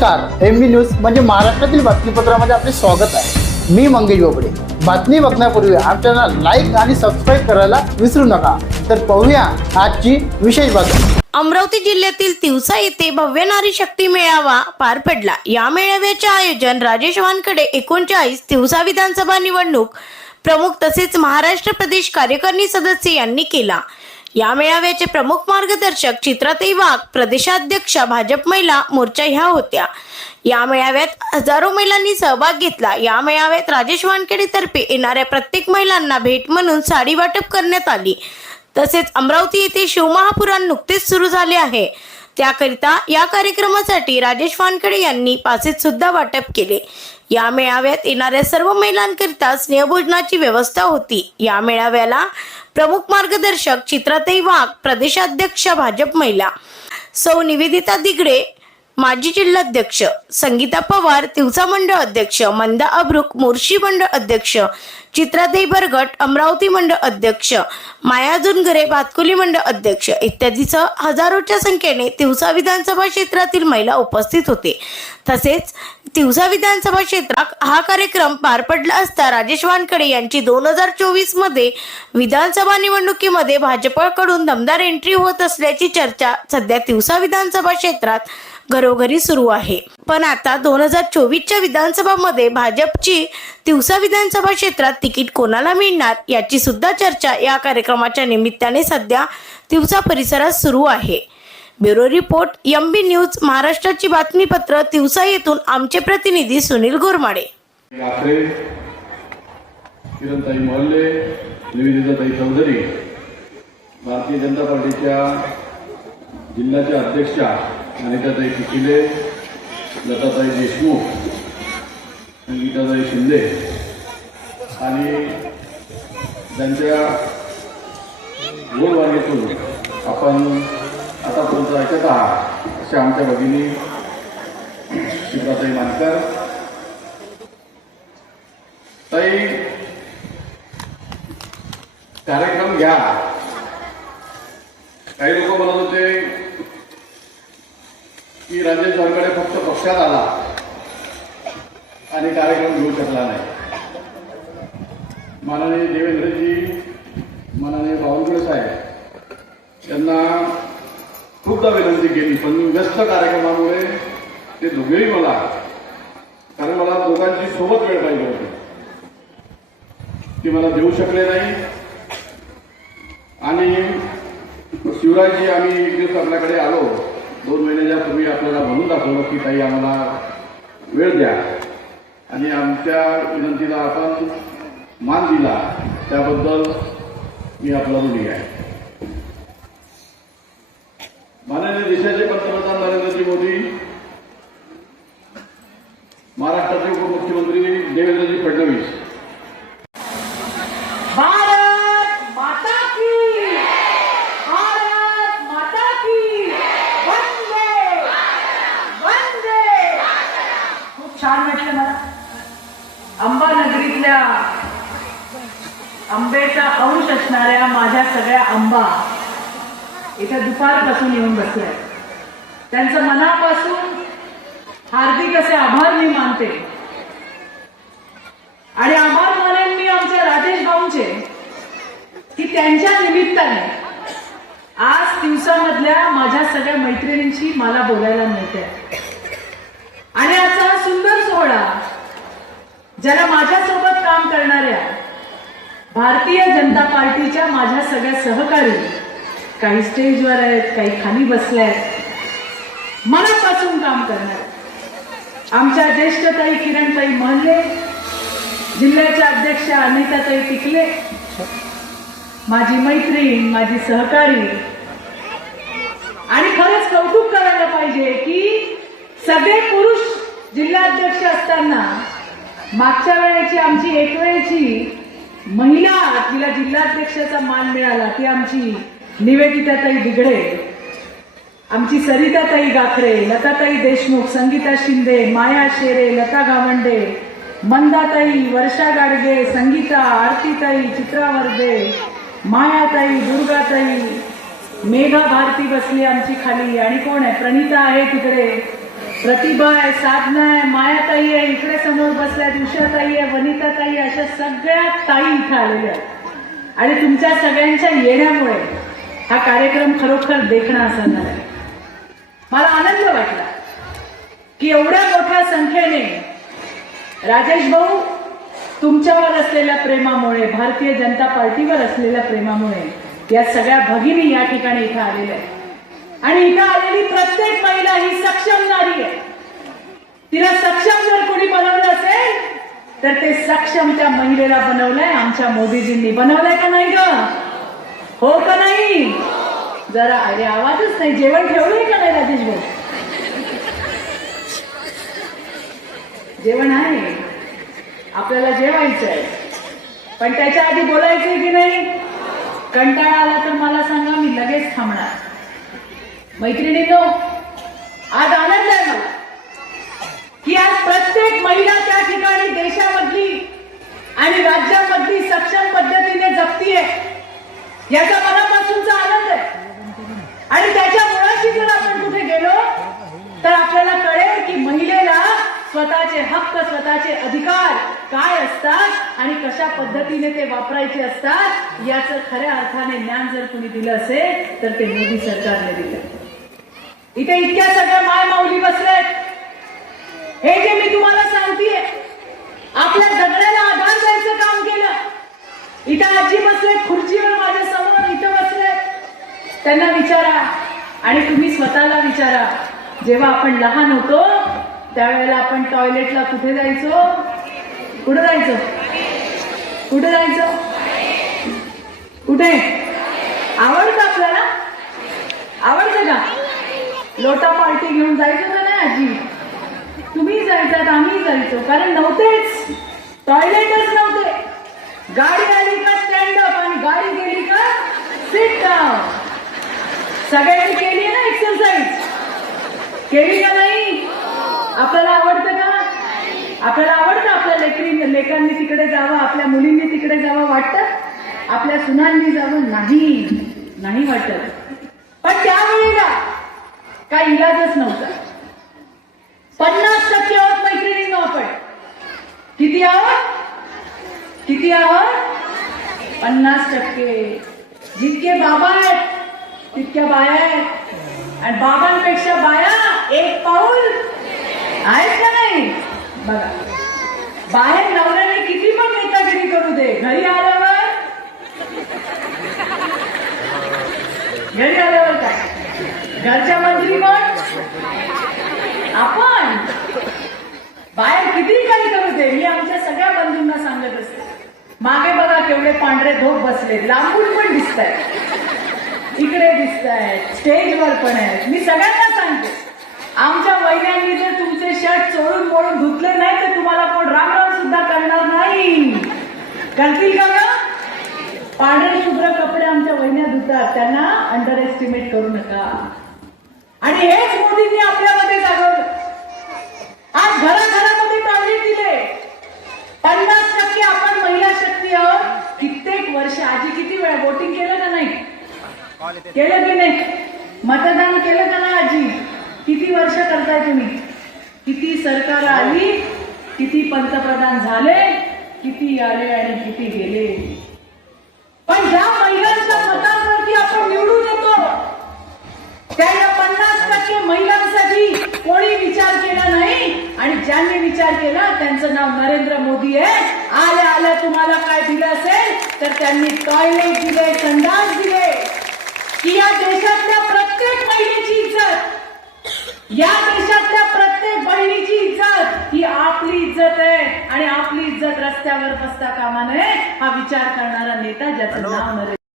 नमस्कार M B news म्हणजे महाराष्ट्रातील बातमीपत्रामध्ये आपले स्वागत आहे. मी मंगेश बोबडे. बातमी बघण्यापूर्वी आमच्या लाईक आणि सबस्क्राईब करायला विसरू नका. तर पाहूया आजची विशेष बातमी. अमरावती जिल्ह्यातील तिवसा येथे भव्य नारी शक्ती मेळावा पार पडला. या मेळाव्याचे आयोजन राजेश वानकडे एकोणचाळीस तिवसा विधानसभा निवडणूक प्रमुख तसेच महाराष्ट्र प्रदेश कार्यकारिणी सदस्य यांनी केला. या मेळाव्याचे प्रमुख मार्गदर्शक चित्राताई वाघ प्रदेशाध्यक्षा भाजप महिला मोर्चा ह्या होत्या. या मेळाव्यात हजारो महिलांनी सहभाग घेतला. या मेळाव्यात राजेश वानखेडे तर्फे येणाऱ्या प्रत्येक महिलांना भेट म्हणून साडी वाटप करण्यात आली. तसेच अमरावती येथे शिवमहापुराण नुकतेच सुरू झाले आहे. त्याकरिता या कार्यक्रमासाठी राजेश वानकडे यांनी पासेत सुद्धा वाटप केले. या मेळाव्यात येणाऱ्या सर्व महिलांकरिता स्नेहभोजनाची व्यवस्था होती. या मेळाव्याला प्रमुख मार्गदर्शक चित्राताई वाघ प्रदेशाध्यक्ष भाजप महिला. सौ निवेदिता दिगडे माजी जिल्हाध्यक्ष. संगीता पवार तिवसा मंडळ अध्यक्ष. मंदा अब्रुक मोर्शी मंडळ अध्यक्ष. चित्राताई बरगट अमरावती मंडळ अध्यक्ष. माया जुनगरे भातकुली मंडळ अध्यक्ष. इत्यादीसह हजारोच्या संख्येने तिवसा विधानसभा क्षेत्रातील महिला उपस्थित होते. तसेच तिवसा विधानसभा क्षेत्रात हा कार्यक्रम पार पडला असता राजेश वानकडे यांची दोन हजार चोवीसमध्ये विधानसभा निवडणुकीमध्ये भाजपकडून दमदार एंट्री होत असल्याची चर्चा सध्या तिवसा विधानसभा क्षेत्रात घरोघरी सुरू आहे. पण आता दोन हजार चोवीसच्या विधानसभामध्ये भाजपची तिवसा विधानसभा क्षेत्रात तिकीट कोणाला मिळणार याची सुद्धा चर्चा या कार्यक्रमाच्या निमित्ताने सध्या तिवसा परिसरात सुरू आहे. Bureau report M B news महाराष्ट्राची बातमीपत्र दिवसा येथून आमचे प्रतिनिधी सुनील घोरमाडे गाखरे किरणताई मोहल्ले निवेदिताताई चौधरी भारतीय जनता पार्टीच्या जिल्ह्याच्या अध्यक्षा अनिताताई किकिले लताताई देशमुख संगीताताई शिंदे आणि त्यांच्या गोडवाणीतून आपण आता तुमचं ऐकत आहात. अशा आमच्या भगिनी शिवराताई मानकर. ताई कार्यक्रम घ्या. काही लोक म्हणत होते की राजेश वानकडे फक्त पक्षात आला आणि कार्यक्रम घेऊ शकला नाही. माननीय देवेंद्रजी माननीय बावनकुळे साहेब यांना खूपदा विनंती केली पण व्यस्त कार्यक्रमामुळे ते दोघेही मला कारण मला दोघांची सोबत वेळ पाहिजे होती ती मला देऊ शकले नाही. आणि शिवराजजी आम्ही एक दिवस आपल्याकडे आलो. दोन महिन्याच्या पूर्वी आपल्याला म्हणून दाखवलं की काही आम्हाला वेळ द्या. आणि आमच्या विनंतीला आपण मान दिला. त्याबद्दल मी आपला ऋणी आहे माननीय देशाचे पंतप्रधान नरेंद्रजी मोदी महाराष्ट्राचे उपमुख्यमंत्री देवेंद्रजी फडणवीस. भारत माता खूप छान वाटलं मला. अंबा नगरीतल्या आंबेचा अंश असणाऱ्या माझ्या सगळ्या आंबा इथे दुपारपासून येऊन बसल्या. त्यांचं मनापासून हार्दिक असे आभार मी मानते. आणि आभार मानेन मी आमच्या राजेश भाऊंचे की त्यांच्या निमित्ताने आज दिवसामधल्या माझ्या सगळ्या मैत्रिणींशी मला बोलायला मिळते आणि असा सुंदर सोहळा ज्याला माझ्यासोबत काम करणाऱ्या भारतीय जनता पार्टीच्या माझ्या सगळ्या सहकारी काही स्टेजवर आहेत काही खाली बसल्या आहेत. मनापासून काम करणार. आमच्या ज्येष्ठताई किरणताई म्हणले जिल्ह्याच्या अध्यक्षा अनिताताई टिकले माझी मैत्रीण माझी सहकारी. आणि खरंच कौतुक करायला पाहिजे की सगळे पुरुष जिल्हाध्यक्ष असताना मागच्या वेळेची आमची एक वेळेची महिला तिला जिल्हाध्यक्षाचा मान मिळाला ती आमची निवेदिताताई बिगडे आमची सरिताताई गाखरे लताताई देशमुख संगीता शिंदे माया शेरे लता गावंडे मंदाताई वर्षा गाडगे संगीता आरतीताई चित्रा वर्दे मायाताई दुर्गाताई मेघा भारती बसली आमची खाली. आणि कोण आहे? प्रणिता आहे तिकडे. प्रतिभा आहे साधना आहे मायाताई आहे इकडे समोर बसल्या उषाताई आहे वनिताताई अशा सगळ्या ताई इथं आलेल्या आहेत. आणि तुमच्या सगळ्यांच्या येण्यामुळे हा कार्यक्रम खरोखर देखणा असणार आहे मला आनंद वाटला की एवढ्या मोठ्या संख्येने राजेश भाऊ तुमच्यावर असलेल्या प्रेमामुळे भारतीय जनता पार्टीवर असलेल्या प्रेमामुळे या सगळ्या भगिनी या ठिकाणी इथं आलेल्या आहेत. आणि इथं आलेली प्रत्येक महिला ही सक्षम नारी आहे. तिला सक्षम जर कोणी बनवलं असेल तर ते सक्षम त्या महिलेला बनवलंय आमच्या मोदीजींनी बनवलंय का नाही ग? हो का नाही? जरा अरे आवाजच नाही. जेवण ठेवलंय का नाही राजेश भाऊ जेवण आहे. आपल्याला जेवायचं आहे. पण त्याच्या आधी बोलायचंय की नाही? कंटाळा आला तर मला सांगा मी लगेच थांबणार. मैत्रिणींनो आज आनंद आहे मला. की आज प्रत्येक महिला त्या ठिकाणी देशामधली आणि राज्यामधली सक्षम पद्धतीने जगतीये याचा मनापासूनचा आनंद आहे. आणि त्याच्या मुळाशी जर आपण कुठे गेलो तर आपल्याला कळेल की महिलेला स्वतःचे हक्क स्वतःचे अधिकार काय असतात आणि कशा पद्धतीने ते वापरायचे असतात याचं खऱ्या अर्थाने ज्ञान जर कुणी दिलं असेल तर ते मोदी सरकारने दिलं. इथे इतक्या सगळ्या माय माऊली बसलेत. हे जे मी तुम्हाला सांगतेय आपल्या जगण्याला आधार द्यायचं काम केलं. इथं आजी बसले खुर्चीवर माझ्या त्यांना विचारा आणि तुम्ही स्वतःला विचारा. जेव्हा आपण लहान होतो त्यावेळेला आपण टॉयलेटला कुठे जायचो? कुठं जायचो? कुठे जायचो? कुठे? आवडतं आपल्याला? आवडतं का? लोटा पार्टी घेऊन जायचं का नाही आजी? तुम्ही जायचात आम्ही जायचो. कारण नव्हतेच. टॉयलेटच नव्हते. गाडी आली का स्टँड अप आणि गाडी गेली का सीट डाऊन सगळ्यांनी केली आहे ना एक्सरसाइज केली का नाही? आपल्याला आवडतं का? आपल्याला आवडतं आपल्या लेकरी लेकांनी तिकडे जावं आपल्या मुलींनी तिकडे जावं वाटतं? आपल्या सुनांनी जावं? नाही. नाही वाटत. पण त्यावेळेला काही इलाजच नव्हता. पन्नास टक्के आहोत मैत्रिणींनो आपण. किती आहोत? किती आहोत? पन्नास टक्के. जितके बाबा आहेत तितक्या बाया आहेत आणि बाबांपेक्षा बाया एक पाऊल. आहेत का नाही? बघा. बाहेर नवऱ्याने किती पण नेतागिरी करू दे. घरी आल्यावर? घरी आल्यावर काय? घरच्या मंत्री पण आपण. बाहेर किती काही करू दे. मी आमच्या सगळ्या बंधूंना सांगत असते. मागे बघा केवढे पांढरे धोप बसले लांबून पण दिसत आहेत इकडे दिसत आहेत स्टेजवर पण आहेत. मी सगळ्यांना सांगते. आमच्या वैद्यांनी जर तुमचे शर्ट चोळून मोडून धुतले नाही तर तुम्हाला कोण रामराम सुद्धा करणार नाही. करतील का ग? पांढरे शुभ्र कपडे आमच्या वहिन्या धुतात. त्यांना अंडर एस्टिमेट करू नका. आणि हेच मोदींनी आपल्या जागवलं आज घराघरामध्ये टॉयलेट दिले पन्नास टक्के आपण महिला शक्ती आहोत कित्येक वर्ष आजी किती वेळा वोटिंग केलं का नाही केलं की नाही? मतदान केलं का नाही आजी? किती वर्ष करताय तुम्ही? किती सरकार आली किती पंतप्रधान झाले किती आले आणि किती गेले? पण ज्या महिलांच्या मतांवरती आपण निवडून येतो त्या या पन्नास टक्के महिलांसाठी कोणी विचार केला नाही आणि ज्यांनी विचार केला त्यांचं नाव नरेंद्र मोदी आहे. आल्या आल्या तुम्हाला काय दिलं असेल तर त्यांनी टॉयलेट दिले संडास दिले की या देशातल्या प्रत्येक महिलेची इज्जत. या देशातल्या प्रत्येक बहिणीची इज्जत ही आपली इज्जत आहे. आणि आपली इज्जत रस्त्यावर बसता कामा नये हा विचार करणारा नेता ज्याचं नाव नरेंद्र